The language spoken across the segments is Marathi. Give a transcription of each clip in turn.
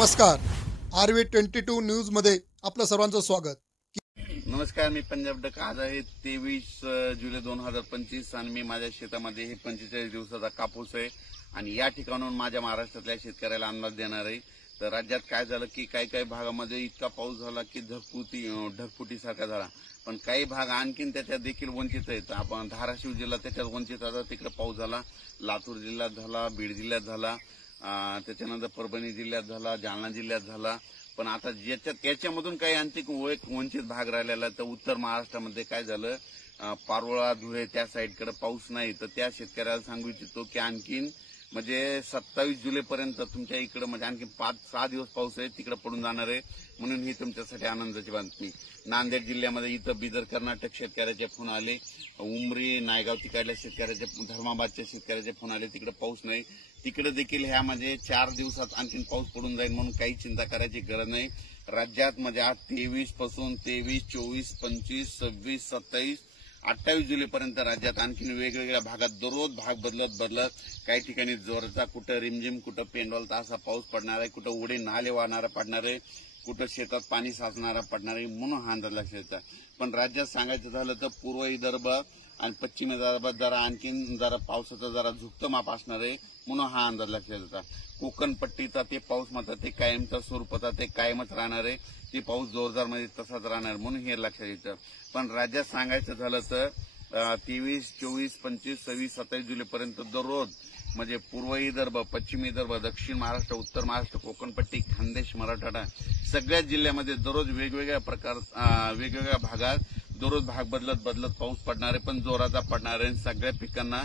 नमस्कार, RV22 न्यूज मध्ये आपलं सर्वांचं स्वागत। नमस्कार, मी पंजाब डक। आज आहे 23 जुलै 2025 आणि मी माझ्या शेतामध्ये हे 45 दिवसाचा कापूस आहे आणि या ठिकाणाहून माझ्या महाराष्ट्रातल्या शेतकऱ्याला अंदाज देणार आहे। तर राज्यात काय झालं की काही भागामध्ये इतका पाऊस झाला की ढगफुटीसारखा झाला, पण काही भाग आणखीन त्याच्यात देखील वंचित आहेत। आपण धाराशिव जिल्हा त्याच्यात वंचित आता, तिकडे पाऊस झाला, लातूर जिल्ह्यात झाला, बीड जिल्ह्यात झाला, त्याच्यानंतर परभणी जिल्ह्यात झाला, जालना जिल्ह्यात झाला। पण आता याच्यामधून काही आणखी वंचित भाग राहिलेला, तर उत्तर महाराष्ट्रामध्ये काय झालं, पारोळा धुळे त्या साईडकडे पाऊस नाही, तर त्या शेतकऱ्याला सांगू इच्छितो की आणखीन म्हणजे 27 जुलैपर्यंत तुमच्या इकडे म्हणजे आणखी 5-6 दिवस पाऊस आहे, तिकडे पडून जाणार आहे। म्हणून ही तुमच्यासाठी आनंदाची बातमी। नांदेड जिल्ह्यामध्ये इथं बिदर कर्नाटक शेतकऱ्याचे फोन आले, उमरी नायगाव तिकडल्या शेतकऱ्याचे, धर्माबादच्या शेतकऱ्याचे फोन आले, तिकडे पाऊस नाही। तिकडे देखील ह्या म्हणजे 4 दिवसात आणखीन पाऊस पडून जाईल, म्हणून काही चिंता करायची गरज नाही। राज्यात म्हणजे आज 23 पासून 23, 24, 25, 26, 27, 28 जुलैपर्यंत राज्यात आणखीन वेगवेगळ्या भागात दररोज भाग बदलत काही ठिकाणी जोरचा, कुठं रिमझिम, कुठं पेंडॉलचा असा पाऊस पडणार आहे, कुठं उडे नाले वाहणारा पडणार आहे, कुठं शेतात पाणी साचणारा पडणार आहे, म्हणून हा अंदाज लक्षात येतो। पण राज्यात सांगायचं झालं तर पूर्व विदर्भ आणि पश्चिम विदर्भात जरा आणखीन पावसाचा झुकतं माप असणार आहे, म्हणून हा अंदाज लक्षात येतो। कोकण पट्टीचा ते पाऊस मात्र ते कायमचा स्वरूपाचा ते कायमच राहणार आहे, ते पाऊस जोरदार मध्ये तसाच राहणार, म्हणून हे लक्षात येतं। पण राज्यात सांगायचं झालं तर 23, 24, 25, 26, 27 जुलैपर्यंत दररोज म्हणजे पूर्व विदर्भ, पश्चिम विदर्भ, दक्षिण महाराष्ट्र, उत्तर महाराष्ट्र, कोकणपट्टी, खानदेश, मराठवाडा सगळ्याच जिल्ह्यामध्ये दररोज वेगवेगळ्या भागात दररोज भाग बदलत पाऊस पडणार आहे, पण जोराचा पडणार आहे, सगळ्या पिकांना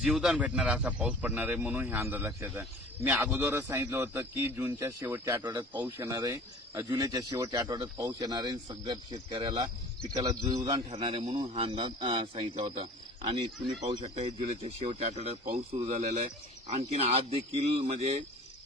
जीवदान भेटणार असा पाऊस पडणार आहे, म्हणून हे अंदाज लक्षात आहे। मी अगोदरच सांगितलं होतं की जूनच्या शेवटच्या आठवड्यात पाऊस येणार आहे, जुलैच्या शेवटच्या आठवड्यात पाऊस येणार आहे, सगळ्या शेतकऱ्याला पिकाला जीवदान ठरणार आहे, म्हणून हा अंदाज सांगितला होता। आणि तुम्ही पाहू शकता हे जुलैच्या शेवटच्या आठवड्यात पाऊस सुरू झालेला आहे। आणखीन आज देखील म्हणजे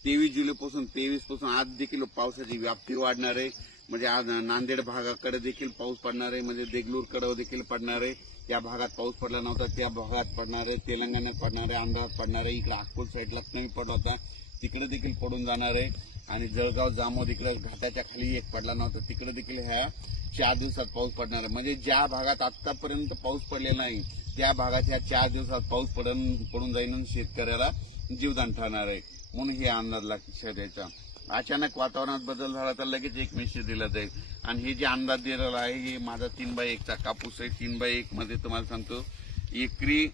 23 जुलैपासून आज देखील पावसाची व्याप्ती वाढणार आहे, म्हणजे आज नांदेड भागाकडे देखील पाऊस पडणार आहे, म्हणजे देगलूरकडे देखील पडणार आहे। या भागात पाऊस पडला नव्हता त्या भागात पडणार आहे, तेलंगणात पडणार आहे, आंध्रात पडणार आहे, इकडे अक्कोल साईडला कमी पडला होता तिकडे देखील पडून जाणार आहे। आणि जळगाव जामोद इकडे घाटाच्या खाली एक पडला नव्हता, तिकडे देखील ह्या 4 दिवसात पाऊस पडणार आहे। म्हणजे ज्या भागात आतापर्यंत पाऊस पडलेला नाही त्या भागात ह्या 4 दिवसात पाऊस पडून जाईल आणि शेतकऱ्याला जीवदान ठरणार आहे, म्हणून हे अंदाज लक्षात द्यायचा। अचानक वातावरणात बदल झाला तर लगेच एक मेसेज दिला जाईल। आणि हे जे अंदाज दिलेला आहे हे माझा 3x1 चा कापूस आहे। 3x1 मध्ये तुम्हाला सांगतो एकरी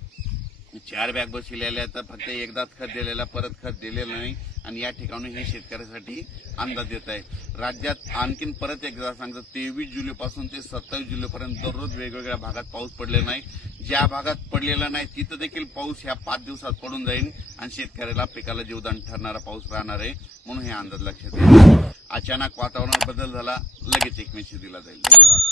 4 बॅग बसविलेल्या, तर फक्त एकदाच खत दिलेला, परत खत दिलेलं नाही, आणि या ठिकाणी हे शेतकऱ्यासाठी अंदाज देत आहे। राज्यात आणखीन परत एकदा सांगतो 23 जुलैपासून ते 27 जुलैपर्यंत दररोज वेगवेगळ्या भागात पाऊस पडलेला नाही, ज्या भागात पडलेला नाही तिथं देखील पाऊस ह्या 5 दिवसात पडून जाईल आणि शेतकऱ्याला पिकाला जीवदान ठरणारा पाऊस राहणार आहे, म्हणून हे अंदाज लक्षात येईल। अचानक वातावरणात बदल झाला लगेच एक मेसेज दिला जाईल। धन्यवाद।